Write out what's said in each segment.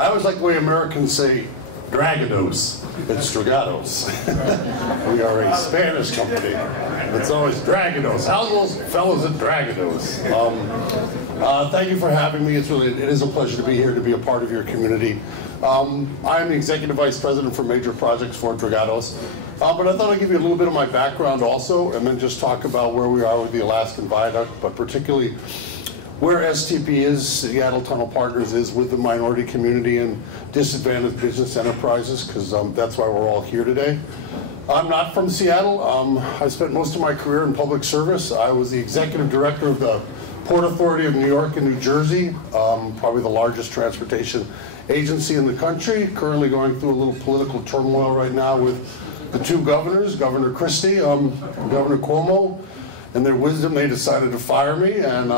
I always like the way Americans say Dragados. It's Dragados. We are a Spanish company. It's always Dragados. How's those fellows at Dragados? Thank you for having me. It is a pleasure to be here, to be a part of your community. I'm the Executive Vice President for Major Projects for Dragados. But I thought I'd give you a little bit of my background also, and then just talk about where we are with the Alaskan Viaduct, but particularly where STP is, Seattle Tunnel Partners is, with the minority community and disadvantaged business enterprises, because that's why we're all here today. I'm not from Seattle. I spent most of my career in public service. I was the executive director of the Port Authority of New York and New Jersey, probably the largest transportation agency in the country, currently going through a little political turmoil right now with the two governors, Governor Christie, Governor Cuomo. In their wisdom, they decided to fire me and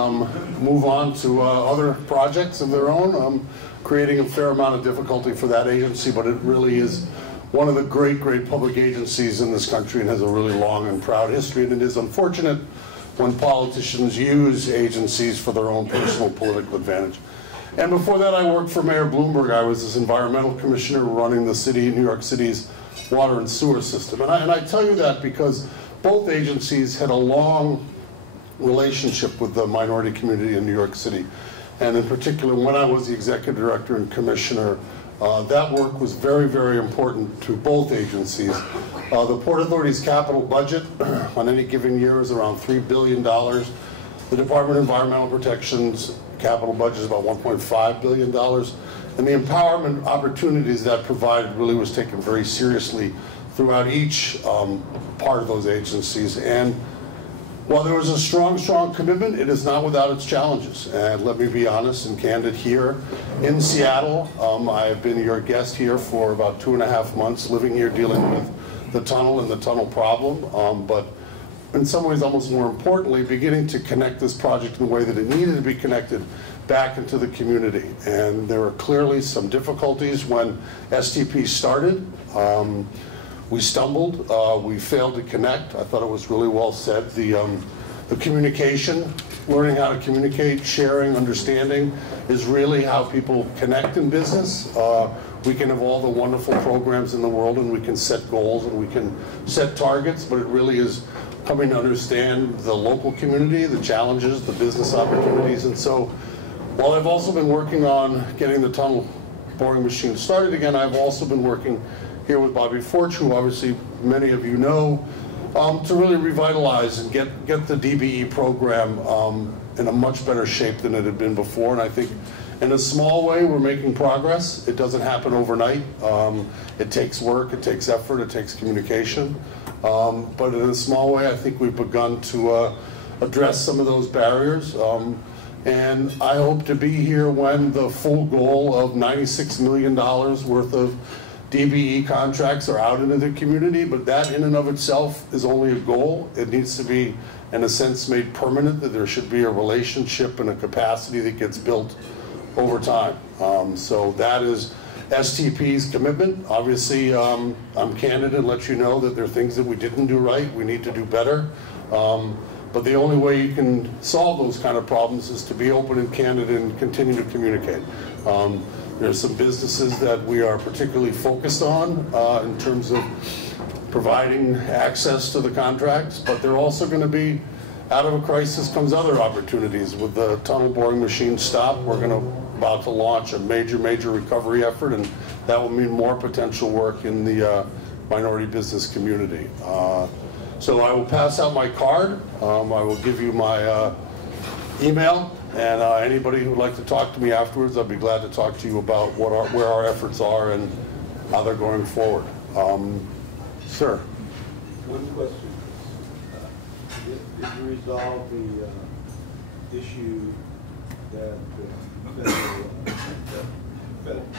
move on to other projects of their own, creating a fair amount of difficulty for that agency, but it really is one of the great, great public agencies in this country and has a really long and proud history, and it is unfortunate when politicians use agencies for their own personal political advantage. And before that, I worked for Mayor Bloomberg. I was his environmental commissioner running the city, New York City's water and sewer system. And I tell you that because both agencies had a long relationship with the minority community in New York City. And in particular, when I was the executive director and commissioner, that work was very, very important to both agencies. The Port Authority's capital budget on any given year is around $3 billion. The Department of Environmental Protection's capital budget is about $1.5 billion. And the empowerment opportunities that provided really was taken very seriously throughout each part of those agencies. And while there was a strong, strong commitment, it is not without its challenges. And let me be honest and candid here. In Seattle, I have been your guest here for about 2.5 months, living here, dealing with the tunnel and the tunnel problem. But in some ways, almost more importantly, beginning to connect this project in the way that it needed to be connected back into the community. And there were clearly some difficulties when STP started. We stumbled, we failed to connect. I thought it was really well said. The communication, learning how to communicate, sharing, understanding is really how people connect in business. We can have all the wonderful programs in the world and we can set goals and we can set targets, but it really is coming to understand the local community, the challenges, the business opportunities. And so while I've also been working on getting the tunnel boring machine started again, I've also been working here with Bobby Forge, who obviously many of you know, to really revitalize and get the DBE program in a much better shape than it had been before. And I think in a small way, we're making progress. It doesn't happen overnight. It takes work, it takes effort, it takes communication. But in a small way, I think we've begun to address some of those barriers. And I hope to be here when the full goal of $96 million worth of DBE contracts are out into the community, but that in and of itself is only a goal. It needs to be, in a sense, made permanent, that there should be a relationship and a capacity that gets built over time. So that is STP's commitment. Obviously, I'm candid and let you know that there are things that we didn't do right, we need to do better. But the only way you can solve those kind of problems is to be open and candid and continue to communicate. There's some businesses that we are particularly focused on in terms of providing access to the contracts, but they're also going to be, out of a crisis comes other opportunities. With the tunnel boring machine stop, we're about to launch a major, major recovery effort, and that will mean more potential work in the minority business community. So I will pass out my card. I will give you my email. And anybody who would like to talk to me afterwards, I'd be glad to talk to you about where our efforts are and how they're going forward. Sir? One question. Did you resolve the issue that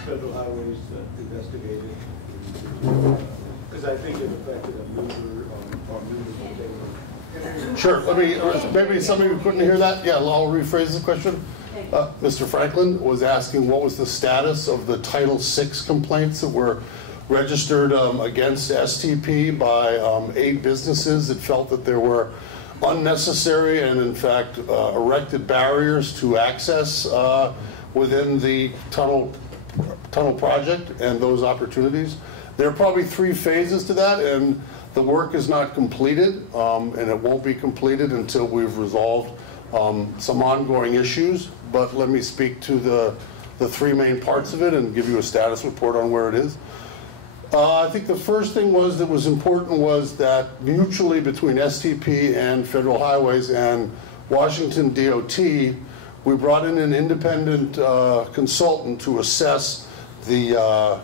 federal highways investigated? Because I think it affected a mover or movers. Sure. Let me, maybe somebody who couldn't hear that. Yeah, I'll rephrase the question. Mr. Franklin was asking what was the status of the Title VI complaints that were registered against STP by 8 businesses that felt that there were unnecessary and, in fact, erected barriers to access within the tunnel tunnel project and those opportunities. There are probably 3 phases to that, and the work is not completed, and it won't be completed until we've resolved some ongoing issues. But let me speak to the 3 main parts of it and give you a status report on where it is. I think the first thing that was important was that mutually between STP and Federal Highways and Washington DOT, we brought in an independent consultant to assess the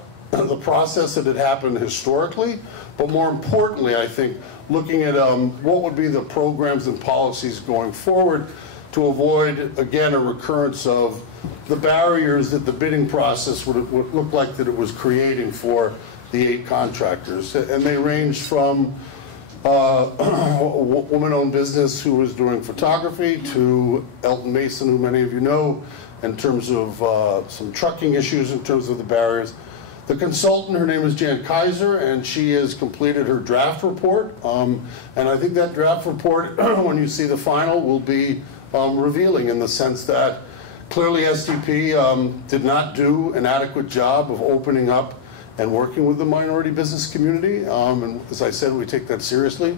process that had happened historically, but more importantly, I think, looking at what would be the programs and policies going forward to avoid, again, a recurrence of the barriers that the bidding process would look like that it was creating for the 8 contractors. And they ranged from a woman-owned business who was doing photography to Elton Mason, who many of you know, in terms of some trucking issues, in terms of the barriers. The consultant, her name is Jan Kaiser, and she has completed her draft report. And I think that draft report, when you see the final, will be revealing in the sense that clearly STP did not do an adequate job of opening up and working with the minority business community. And as I said, we take that seriously.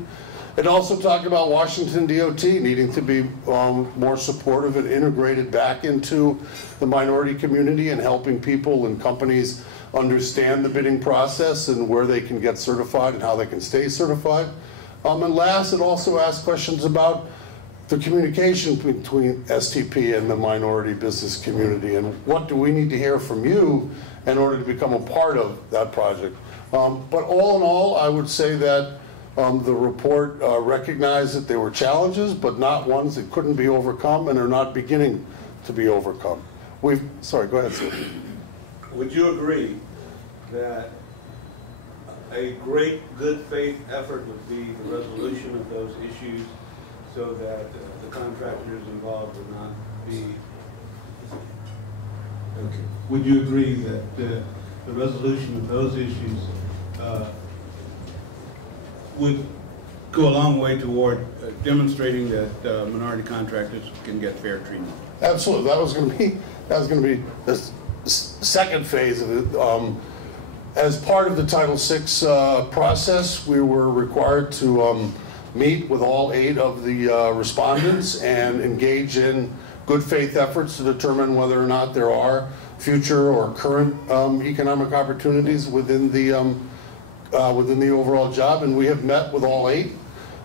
It also talked about Washington DOT needing to be more supportive and integrated back into the minority community and helping people and companies understand the bidding process and where they can get certified and how they can stay certified. And last, it also asked questions about the communication between STP and the minority business community, and what do we need to hear from you in order to become a part of that project. But all in all, I would say that the report recognized that there were challenges, but not ones that couldn't be overcome and are not beginning to be overcome. Sorry, go ahead, sir. Would you agree that a great good faith effort would be the resolution of those issues so that the contractors involved would not be... Okay. Would you agree that the resolution of those issues would go a long way toward demonstrating that minority contractors can get fair treatment? Absolutely. That was going to be the second phase of it. As part of the Title VI process, we were required to meet with all 8 of the respondents and engage in good faith efforts to determine whether or not there are future or current economic opportunities within the overall job. And we have met with all 8.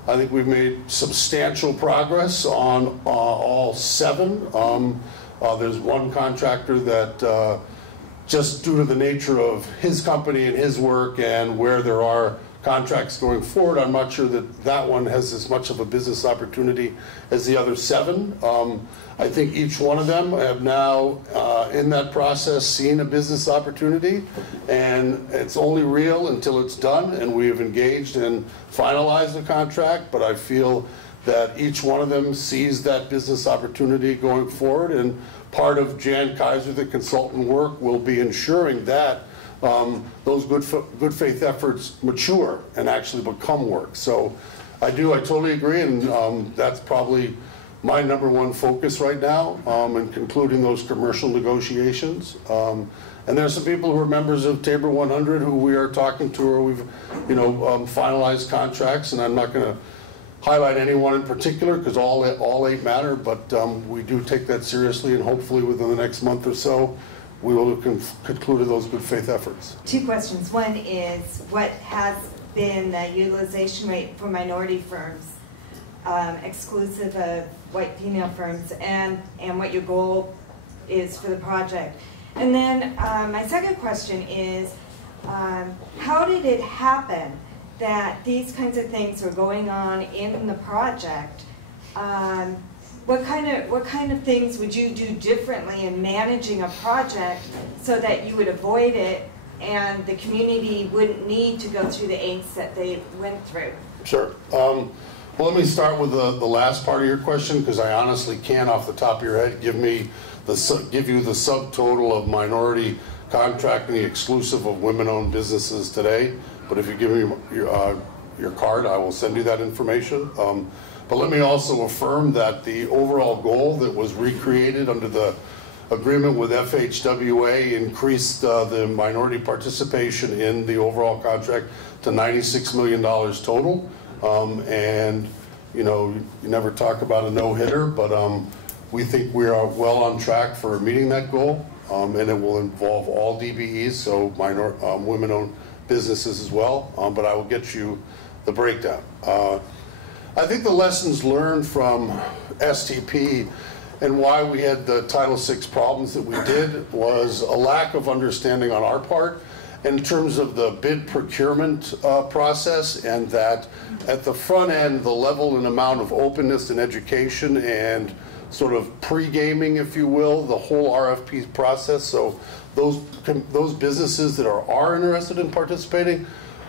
I think we've made substantial progress on all 7. There's one contractor that just due to the nature of his company and his work and where there are contracts going forward, I'm not sure that that one has as much of a business opportunity as the other 7. I think each one of them have now, in that process, seen a business opportunity, and it's only real until it's done, and we have engaged and finalized the contract, but I feel that each one of them sees that business opportunity going forward, and part of Jan Kaiser, the consultant work, will be ensuring that those good faith efforts mature and actually become work. So I totally agree, and that's probably my #1 focus right now in concluding those commercial negotiations. And there are some people who are members of Tabor 100 who we are talking to, or we've finalized contracts, and I'm not going to highlight anyone in particular because all 8 matter, but we do take that seriously, and hopefully within the next month or so we will have concluded those good faith efforts. 2 questions. One is, what has been the utilization rate for minority firms, exclusive of white female firms, and what your goal is for the project? And then my second question is, how did it happen that these kinds of things were going on in the project? What kind of things would you do differently in managing a project so that you would avoid it and the community wouldn't need to go through the angst that they went through? Sure. Well, let me start with the last part of your question, because I honestly can't, off the top of your head, give you the subtotal of minority contracting exclusive of women-owned businesses today. But if you give me your card, I will send you that information. But let me also affirm that the overall goal that was recreated under the agreement with FHWA increased the minority participation in the overall contract to $96 million total. And you know, you never talk about a no-hitter, but we think we are well on track for meeting that goal, and it will involve all DBEs, so women-owned businesses as well, but I will get you the breakdown. I think the lessons learned from STP and why we had the Title VI problems that we did was a lack of understanding on our part in terms of the bid procurement process, and that at the front end, the level and amount of openness and education and sort of pre-gaming, if you will, the whole RFP process. So those businesses that are interested in participating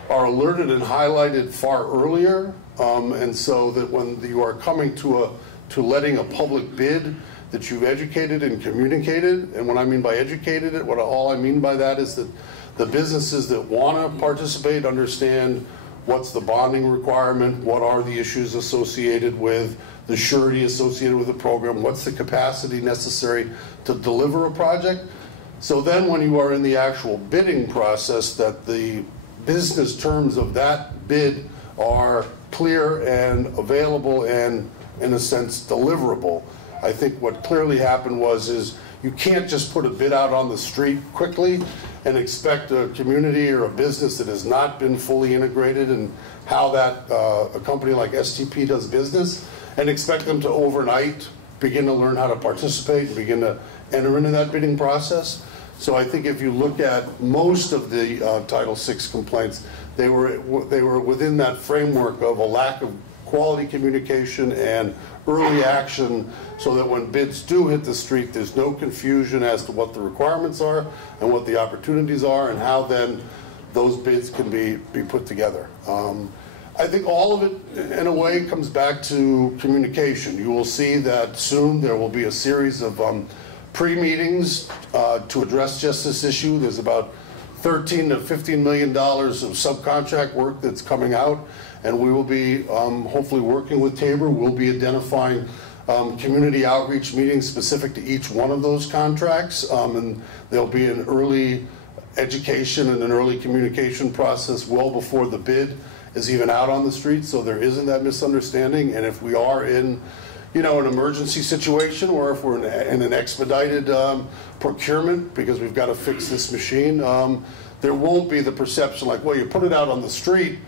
are alerted and highlighted far earlier, and so that when you are coming to letting a public bid, that you've educated and communicated. And what I mean by educated, all I mean by that is that the businesses that want to participate understand what's the bonding requirement, what are the issues associated with the surety associated with the program, what's the capacity necessary to deliver a project. So then when you are in the actual bidding process, that the business terms of that bid are clear and available and, in a sense, deliverable. I think what clearly happened is you can't just put a bid out on the street quickly and expect a community or a business that has not been fully integrated in how that a company like STP does business, and expect them to overnight begin to learn how to participate and begin to enter into that bidding process. So I think if you look at most of the Title VI complaints, they were within that framework of a lack of quality communication and early action, so that when bids do hit the street, there's no confusion as to what the requirements are and what the opportunities are and how then those bids can be put together. I think all of it, in a way, comes back to communication. You will see that soon there will be a series of pre-meetings to address just this issue. There's about $13 to $15 million of subcontract work that's coming out, and we will be hopefully working with Tabor. We'll be identifying community outreach meetings specific to each one of those contracts, and there'll be an early education and an early communication process well before the bid is even out on the street, so there isn't that misunderstanding. And if we are in an emergency situation, or if we're in an expedited procurement because we've got to fix this machine, there won't be the perception like, well, you put it out on the street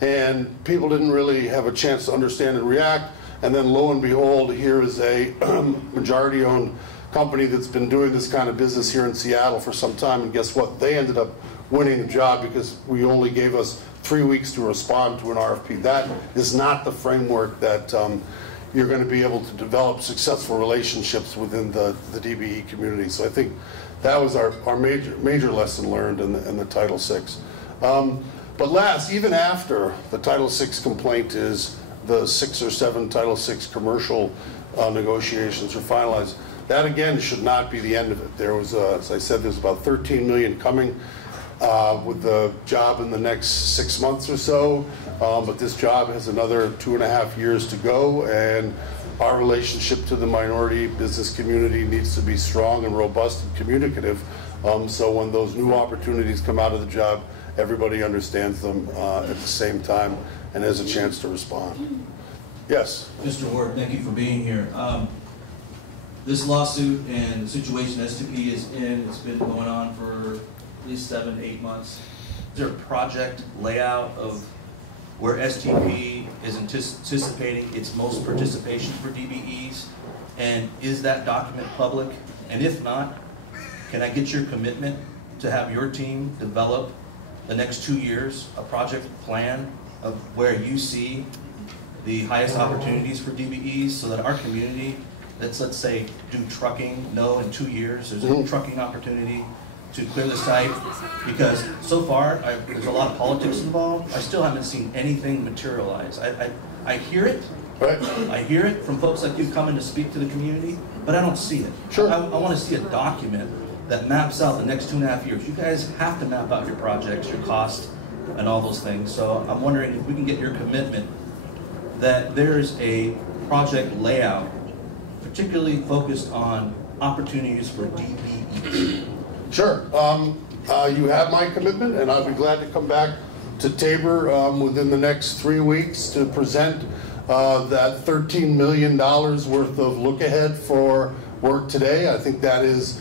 and people didn't really have a chance to understand and react, and then lo and behold, here is a majority-owned company that's been doing this kind of business here in Seattle for some time, and guess what? They ended up winning the job because we only gave us 3 weeks to respond to an RFP. That is not the framework that you're going to be able to develop successful relationships within the DBE community. So I think that was our major lesson learned in the Title VI. But even after the Title VI complaint is the 6 or 7 Title VI commercial negotiations are finalized, that again should not be the end of it. There was, as I said, there's about $13 million coming with the job in the next 6 months or so, but this job has another 2.5 years to go, and our relationship to the minority business community needs to be strong and robust and communicative, so when those new opportunities come out of the job, everybody understands them at the same time and has a chance to respond. Yes? Mr. Ward, thank you for being here. This lawsuit and the situation STP is in, it's been going on for at least 7 to 8 months. Is there a project layout of where STP is anticipating its most participation for DBEs? And is that document public? And if not, can I get your commitment to have your team develop the next 2 years a project plan of where you see the highest opportunities for DBEs, so that our community, let's say do trucking, in 2 years there's a trucking opportunity to clear the site, because so far there's a lot of politics involved. I still haven't seen anything materialize. I hear it. Right. I hear it from folks like you coming to speak to the community, but I don't see it. Sure. I want to see a document that maps out the next 2.5 years. You guys have to map out your projects, your cost, and all those things. So I'm wondering if we can get your commitment that there's a project layout particularly focused on opportunities for DBE? Sure. You have my commitment, and I'll be glad to come back to Tabor within the next 3 weeks to present that $13 million worth of look ahead for work today. I think that is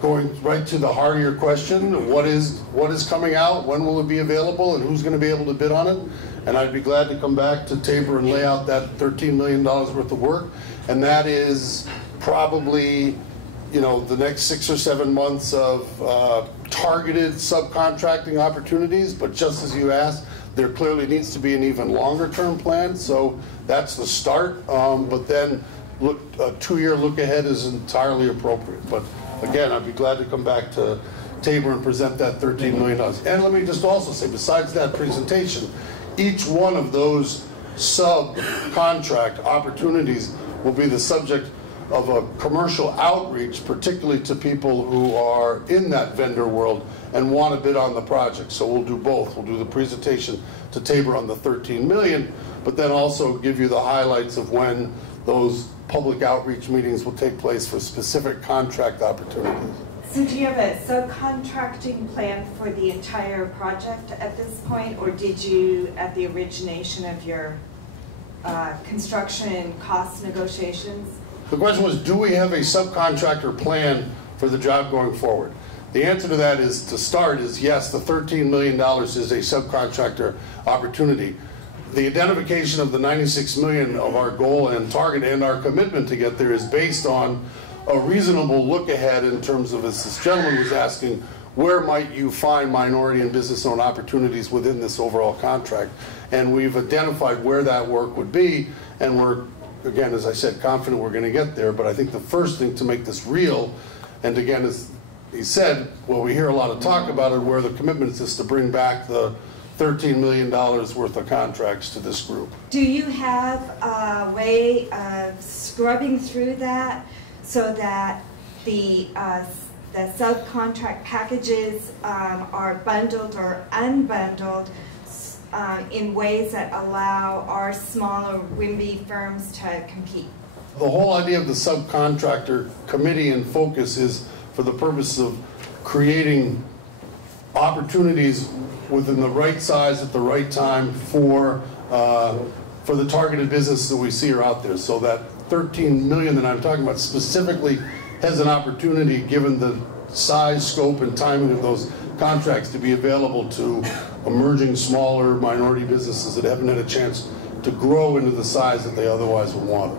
going right to the heart of your question. What is coming out? When will it be available? And who's going to be able to bid on it? And I'd be glad to come back to Tabor and lay out that $13 million worth of work. And that is probably, you know, the next 6 or 7 months of targeted subcontracting opportunities. But just as you asked, there clearly needs to be an even longer term plan. So that's the start. But then look, a 2-year look ahead is entirely appropriate. But again, I'd be glad to come back to Tabor and present that $13 million. And let me just also say, besides that presentation, each one of those subcontract opportunities will be the subject of a commercial outreach, particularly to people who are in that vendor world and want to bid on the project. So we'll do both. We'll do the presentation to Tabor on the $13 million, but then also give you the highlights of when those public outreach meetings will take place for specific contract opportunities. So do you have a subcontracting plan for the entire project at this point, or did you, at the origination of your construction cost negotiations? The question was, do we have a subcontractor plan for the job going forward? The answer to that is, to start, is yes, the $13 million is a subcontractor opportunity. The identification of the $96 million of our goal and target and our commitment to get there is based on a reasonable look ahead in terms of, as this gentleman was asking, where might you find minority and business-owned opportunities within this overall contract? And we've identified where that work would be, and we're, again, as I said, confident we're going to get there. But I think the first thing to make this real, and again, as he said, well, we hear a lot of talk about it, where the commitment is to bring back the $13 million worth of contracts to this group. Do you have a way of scrubbing through that so that the subcontract packages are bundled or unbundled in ways that allow our smaller WIMBY firms to compete? The whole idea of the subcontractor committee and focus is for the purpose of creating opportunities within the right size at the right time for the targeted businesses that we see are out there. So that $13 million that I'm talking about specifically has an opportunity, given the size, scope, and timing of those contracts, to be available to emerging smaller minority businesses that haven't had a chance to grow into the size that they otherwise would want.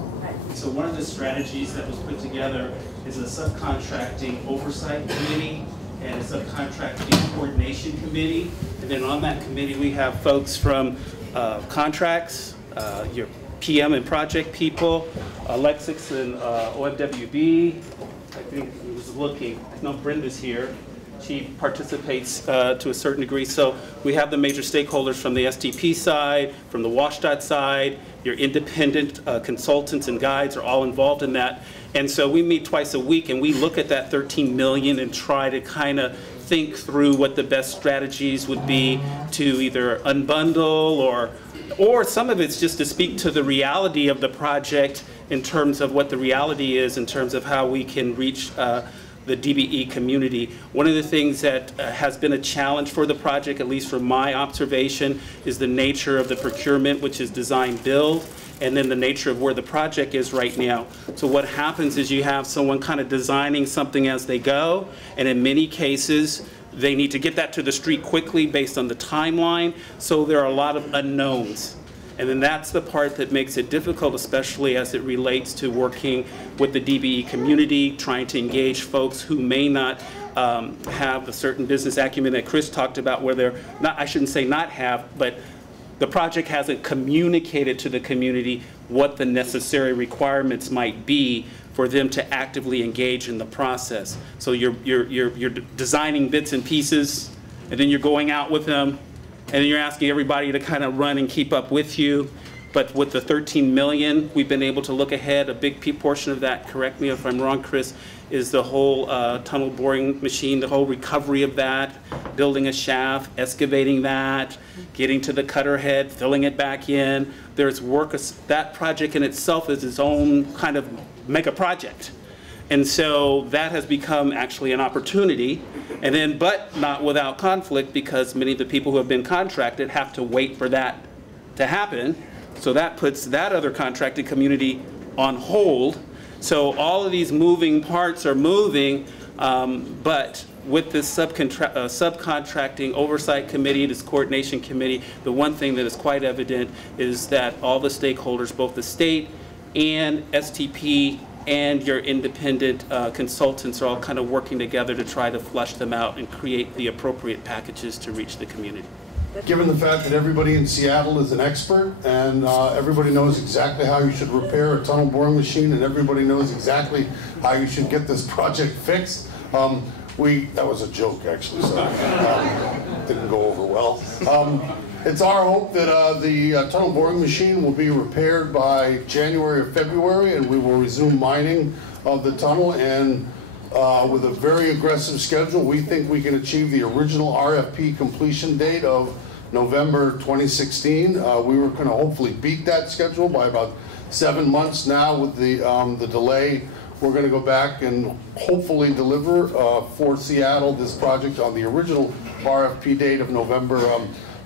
So one of the strategies that was put together is a subcontracting oversight committee and a subcontracting coordination committee. And then on that committee we have folks from contracts, your PM and project people, Lexix and OFWB. I think he was looking, I know Brenda's here. She participates to a certain degree. So we have the major stakeholders from the STP side, from the WSDOT side. Your independent consultants and guides are all involved in that. And so we meet twice a week and we look at that $13 million and try to kind of think through what the best strategies would be to either unbundle or some of it's just to speak to the reality of the project in terms of what the reality is in terms of how we can reach the DBE community. One of the things that has been a challenge for the project, at least from my observation, is the nature of the procurement, which is design build, and then the nature of where the project is right now. So what happens is you have someone kind of designing something as they go, and in many cases they need to get that to the street quickly based on the timeline, so there are a lot of unknowns. And then that's the part that makes it difficult, especially as it relates to working with the DBE community, trying to engage folks who may not have a certain business acumen that Chris talked about, where they're not, I shouldn't say not have, but the project hasn't communicated to the community what the necessary requirements might be for them to actively engage in the process. So you're designing bits and pieces, and then you're going out with them, and then you're asking everybody to kind of run and keep up with you. But with the $13 million, we've been able to look ahead. A big portion of that, correct me if I'm wrong, Chris, is the whole tunnel boring machine, the whole recovery of that, building a shaft, excavating that, getting to the cutter head, filling it back in. There's work, that project in itself is its own kind of mega project. And so that has become actually an opportunity, and then, but not without conflict, because many of the people who have been contracted have to wait for that to happen. So that puts that other contracted community on hold. So all of these moving parts are moving, but with this subcontracting oversight committee, this coordination committee, the one thing that is quite evident is that all the stakeholders, both the state and STP and your independent consultants, are all kind of working together to try to flush them out and create the appropriate packages to reach the community. Given the fact that everybody in Seattle is an expert and everybody knows exactly how you should repair a tunnel boring machine and everybody knows exactly how you should get this project fixed, that was a joke actually, so didn't go over well. It's our hope that the tunnel boring machine will be repaired by January or February, and we will resume mining of the tunnel. And with a very aggressive schedule, we think we can achieve the original RFP completion date of November 2016. We were going to hopefully beat that schedule by about 7 months. Now with the delay, we're going to go back and hopefully deliver for Seattle this project on the original RFP date of November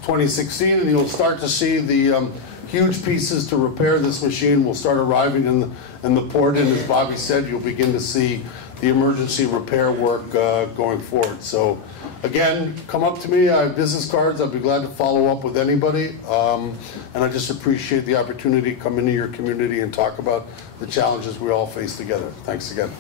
2016, and you'll start to see the huge pieces to repair this machine will start arriving in the port, and as Bobby said, you'll begin to see the emergency repair work going forward. So again, come up to me, I have business cards, I'd be glad to follow up with anybody, and I just appreciate the opportunity to come into your community and talk about the challenges we all face together. Thanks again.